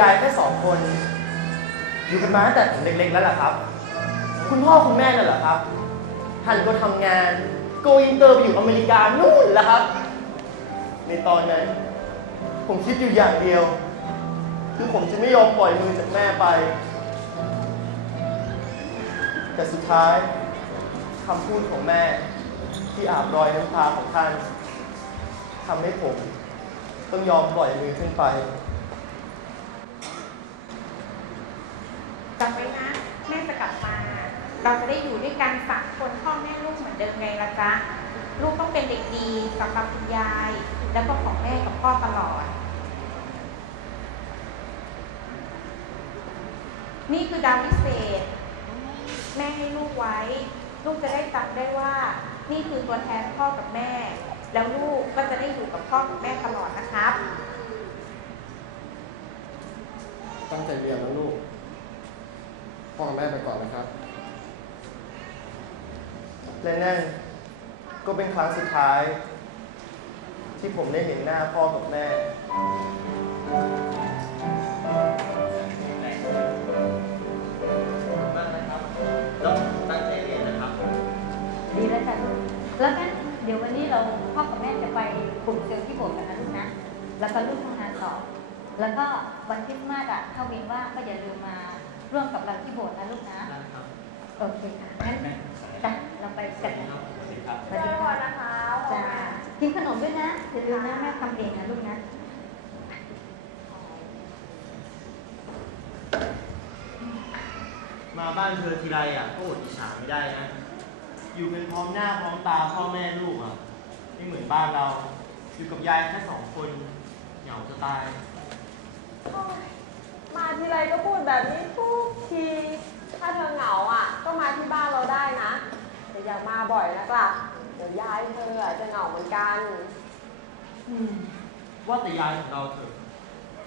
ยายแค่สองคน อยู่กันมาตั้งแต่ผมเล็กๆแล้วล่ะครับ คุณพ่อคุณแม่นั่นแหละครับท่านก็ทำงานโกอินเตอร์ไปอยู่อเมริกานู่นแหละครับ ในตอนนั้น ผมคิดอยู่อย่างเดียว คือผมจะไม่ยอมปล่อยมือจากแม่ไป แต่สุดท้ายคำพูดของแม่ที่อาบรอยน้ำตาของท่านทำให้ผม ต้องยอมปล่อยมือขึ้นไป จำไว้นะแม่จะกลับมา เราจะได้อยู่ด้วยกันสามคนพ่อแม่ลูกเหมือนเดิมไงล่ะจ๊ะลูกต้องเป็นเด็กดีสำหรับคุณยาย แล้วก็ของแม่กับพ่อตลอด นี่คือดาวพิเศษ แม่ให้ลูกไว้ ลูกจะได้จำได้ว่า นี่คือตัวแทนพ่อกับแม่ แล้วลูกก็จะได้อยู่กับพ่อกับแม่ตลอดนะครับ ตั้งใจเรียนนะลูก พ่อกับแม่ไปก่อนนะครับ และนั่นก็เป็นครั้งสุดท้าย ที่ผมได้เห็นหน้าพ่อกับแม่แล้วตั้งใจเรียนนะครับดีแล้วจ้ะลูกแล้วงั้นเดี๋ยววันนี้เราพ่อกับแม่จะไปปลุกเซลล์ที่โบสถ์กันนะลูกนะ แล้วก็ลูกทำงานต่อ แล้วก็วันคริสต์มาสอะถ้าวินว่างก็อย่าลืมมา ร่วมกับเราที่โบสถ์นะลูกนะ โอเคค่ะ งั้นจ้ะเราไปกันนะสวัสดีค่ะจ้ากินขนมด้วยนะอย่าลืมนะแม่ทำเองนะลูกนะมาบ้านเธอทีไรอะก็อดอิจฉาไม่ได้นะ อยู่เป็นพร้อมหน้าพร้อมตาพ่อแม่ลูกอะ ไม่เหมือนบ้านเรา อยู่กับยายแค่สองคน เหงาจะตาย มาทีไรก็พูดแบบนี้ ทีถ้าเธอเหงาอะ ก็มาที่บ้านเราได้นะแต่อย่ามาบ่อยนักล่ะเดี๋ยวยายเธออะจะเหงาเหมือนกัน อืมว่าแต่ยายของเราเถอะ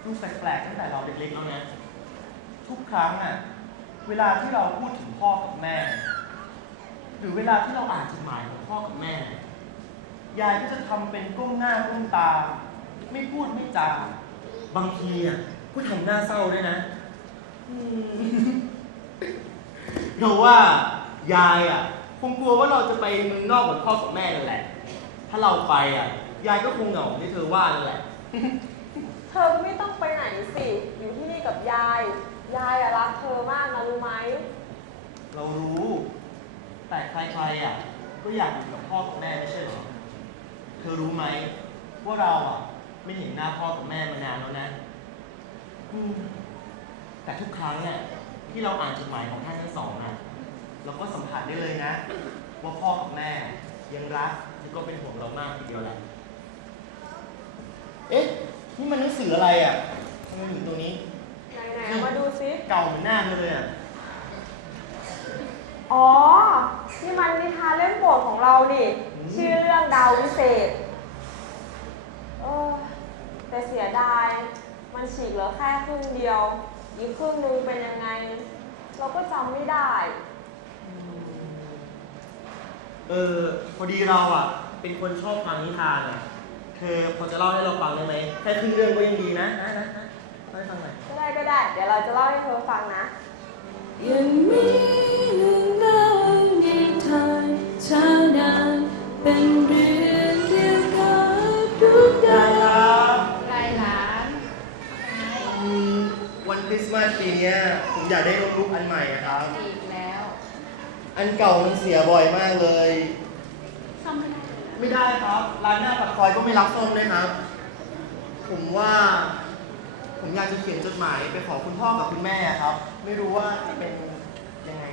ดูแปลกๆตั้งแต่เราเด็กๆแล้วนะทุกครั้งอะเวลาที่เราพูดถึงพ่อกับแม่ หรือเวลาที่เราอ่านจดหมายของพ่อกับแม่ ยายก็จะทำเป็นก้มหน้าก้มตา ไม่พูดไม่จาบางทีอะก็ทำหน้าเศร้าด้วยนะ เราว่ายายอะ คงกลัวว่าเราจะไปเมืองนอกเหมือนพ่อกับแม่นั่นแหละ ถ้าเราไปอะ ยายก็คงเหงาที่เธอว่านั่นแหละ เธอก็ไม่ต้องไปไหนสิ อยู่ที่นี่กับยาย ยายอะรักเธอมากนะรู้ไหม เรารู้ แต่ใครๆอะ ก็อยากอยู่กับพ่อกับแม่ไม่ใช่เหรอ เธอรู้ไหมว่าเราอะ ไม่เห็นหน้าพ่อกับแม่มานานแล้วนะ อืม แต่ทุกครั้งอะที่เราอ่านจดหมายของท่านทั้งสองอะเราก็สัมผัสได้เลยนะ ว่าพ่อกับแม่ยังรักแล้วก็เป็นห่วงเรามากทีเดียวแหละเอ๊ะนี่มันหนังสืออะไรอะทำไมอยู่ตรงนี้ไหนๆเอามาดูสิเก่าเหมือนหน้าเธอเลยอะอ๋อ นี่มันนิทานเล่มโปรดของเราดิชื่อเรื่องดาววิเศษเออแต่เสียดาย มันฉีกเหลือแค่ครึ่งเดียว อีกครึ่งนึงเป็นยังไง เราก็จำไม่ได้ เออพอดีเราอะ เป็นคนชอบฟังนิทานอะเธอพอจะเล่าให้เราฟังได้ไหมแค่ครึ่งเรื่องก็ยังดีนะนะนะนะเล่าให้ฟังหน่อยก็ได้ก็ได้ เดี๋ยวเราจะเล่าให้เธอฟังนะยังมีเรื่องเล่านิทานเช้านานเป็นเรื่อง มาสปีเนี้ยผมอยากได้โน้ตบุ๊กอันใหม่อะครับ อีกแล้วอันเก่ามันเสียบ่อยมากเลย ซ่อมไม่ได้ไม่ได้ครับ ร้านหน้าปากซอยก็ไม่รับซ่อมด้วยครับ ผมว่า ผมอยากจะเขียนจดหมายไปขอคุณพ่อกับคุณแม่ครับ ไม่รู้ว่าจะเป็นยังไง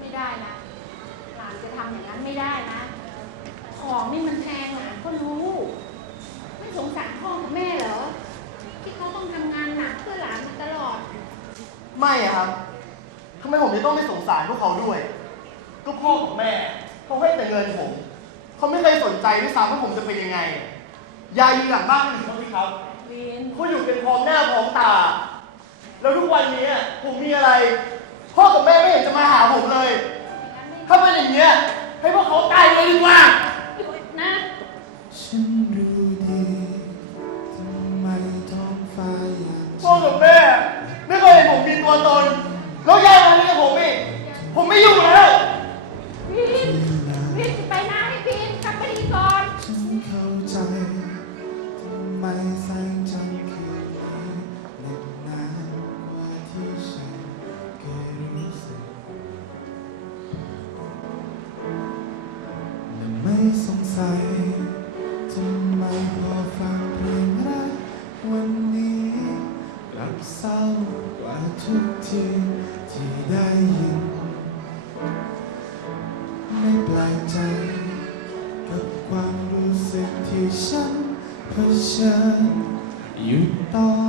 ไม่ได้นะ หลานจะทำอย่างนั้นไม่ได้นะ ของนี่มันแพงหลานก็รู้ ไม่สงสารพ่อกับแม่เหรอ ที่เขาต้องทำงานหนักเพื่อหลานมาตลอด ไม่อะครับทำไมผมจะต้องไม่สงสารพวกเขาด้วย ก็พ่อกับแม่เขาให้แต่เงินผม เขาไม่เคยสนใจด้วยซ้ำว่าผมจะเป็นยังไง ยายอยู่หลังบ้านอยู่เขาสิครับ วิน เขาอยู่เป็นพร้อมหน้าพร้อมตา แล้วทุกวันนี้ผมมีอะไร พ่อกับแม่ไม่เห็นจะมาหาผมเลย ถ้าเป็นอย่างเงี้ยให้พวกเขาตายเลยดีกว่า ที่ได้ยิน ไม่แปลกใจ กับความรู้สึกที่ฉันเผชิญอยู่ตอน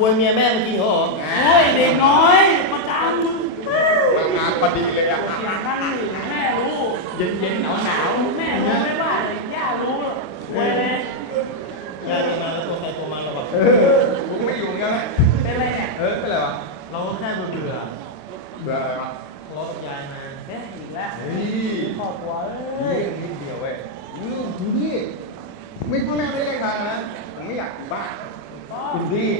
บวนเมียแม่เมากินเหรอโอ้ยเด็กน้อยประจำมึงมางานพอดีเลยอะเสียงข้างหนึ่งแม่รู้เย็นเย็นหนาวหนาวแม่รู้ไม่ว่าเลยย่ารู้เว้ยเลยยาจะมาแล้วตัวใครตัวมันเราแบบเอกไม่อยู่เงี้ยไหมเป็นไรเนี่ยเออเป็นไรวะเราแค่เบื่อเบื่อเบื่ออะไรวะทะเลาะกับยายมาเนี่ยอีกแล้วเฮ้ยครอบครัวเอ้นี่ยนิดเดียวเว้ยอืมคุณพี่ไม่พ่อแม่ไม่ได้ทางนะผมไม่อยากอยู่บ้านคุณพี่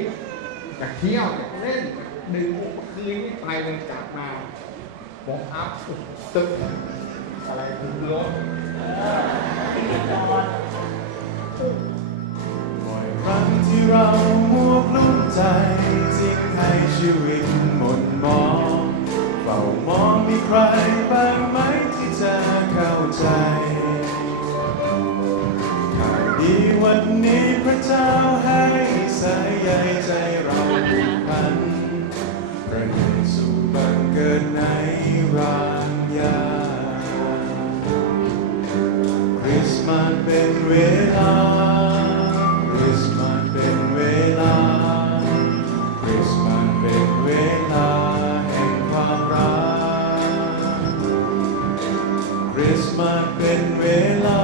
อยากเที่ยวอยากเล่นดึงคืนนี่ไปมันกลับมาบอกอัพตึกอะไรคุณรถบ่อยครั้งที่เรามัวกลุ้มใจทิ้งให้ชีวิตหมดมองเฝ้ามองมีใครบ้างไหมที่จะเข้าใจหากดีวันนี้พระเจ้า เกิดในรางยาคริสต์มาสเป็นเวลาคริสต์มาสเป็นเวลาคริสต์มาสเป็นเวลาแห่งความรักคริสต์มาสเป็นเวลา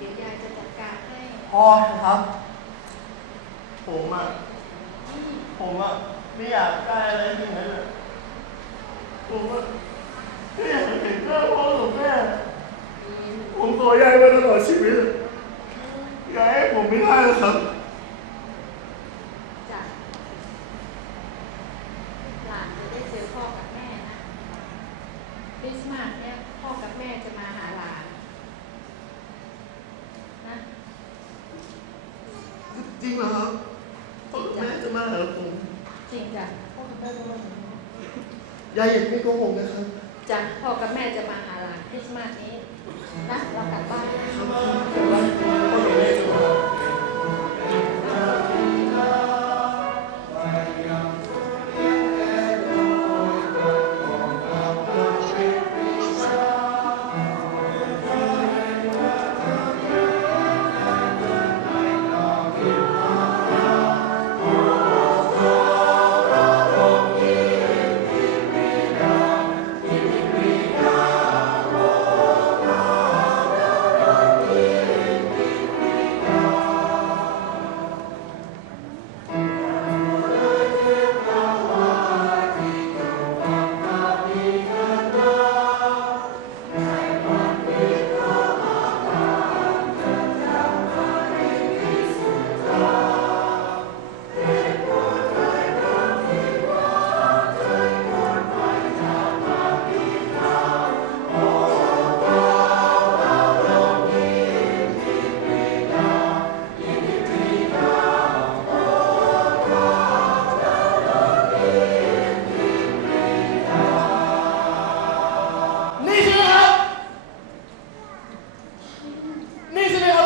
เดี๋ยวยายจะจัดการให้ พอครับ ผมอะ ผมอะ ไม่อยากได้อะไรอย่างนั้นอะผมอะไม่อยากเห็นหน้าพ่อกับแม่ ผมขอยายมาตลอดชีวิตอะยายให้ผมไม่ได้หรอกครับ จ้ะหลานจะได้เจอพ่อกับแม่นะคริสต์มาสเนี่ยพ่อกับแม่จะมาหาหลานนะ จริงเหรอครับพ่อกับแม่จะมาหาผม จริงจ้ะ ยายอย่าไม่โกหกนะครับจ้ะพ่อกับแม่จะมาหาหลานคริสต์มาสนี้นะเรากลับบ้าน 那是为。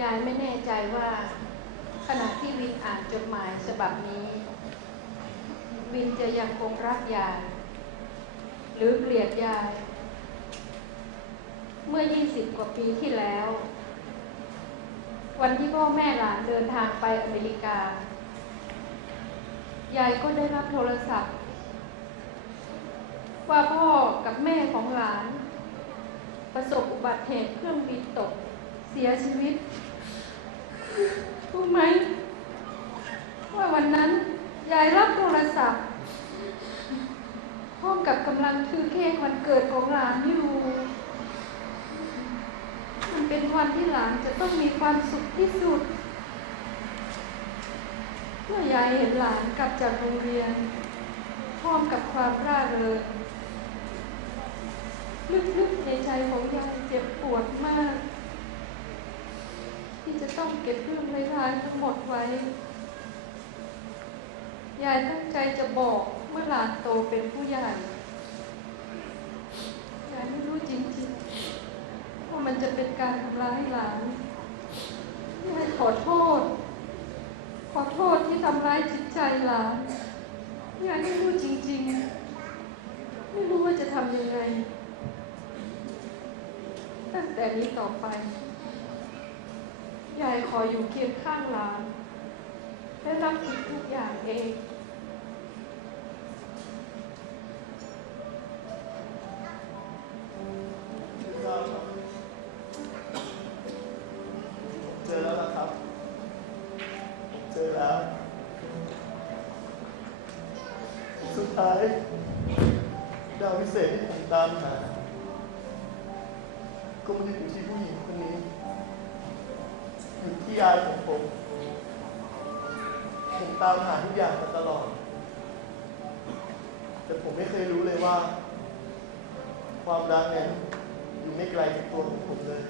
ยายไม่แน่ใจว่า ขณะที่วินอ่านจดหมายฉบับนี้ วินจะยังคงรักยาย หรือเกลียดยาย เมื่อ 20 กว่าปีที่แล้ว วันที่พ่อแม่หลานเดินทางไปอเมริกา ยายก็ได้รับโทรศัพท์ ว่าพ่อกับแม่ของหลาน ประสบอุบัติเหตุเครื่องบินตกเสียชีวิต รู้ไหมว่าวันนั้นยายรับโทรศัพท์พร้อมกับกำลังถือเค้กวันเกิดของหลานอยู่ มันเป็นวันที่หลานจะต้องมีความสุขที่สุด เมื่อยายเห็นหลานกลับจากโรงเรียน พร้อมกับความร่าเริงลึกๆในใจของยายเจ็บปวดมาก ที่จะต้องเก็บเรื่องร้ายๆทั้งหมดไว้ ยายตั้งใจจะบอกเมื่อหลานโตเป็นผู้ใหญ่ ยายไม่รู้จริงๆว่ามันจะเป็นการทำร้ายหลาน ยายขอโทษ ขอโทษที่ทำร้ายจิตใจหลาน ยายไม่รู้จริงๆ ไม่รู้ว่าจะทำยังไง ตั้งแต่นี้ต่อไป ยายขออยู่เคียงข้างหลาน และรับผิดทุกอย่างเอง ยรู้เลยว่าความรักนั้นอยู่ไม่ไกลจากตัวของผมเลย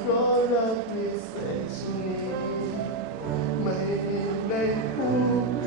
เพราะรักพิเศษชนิดไม่มีในผู้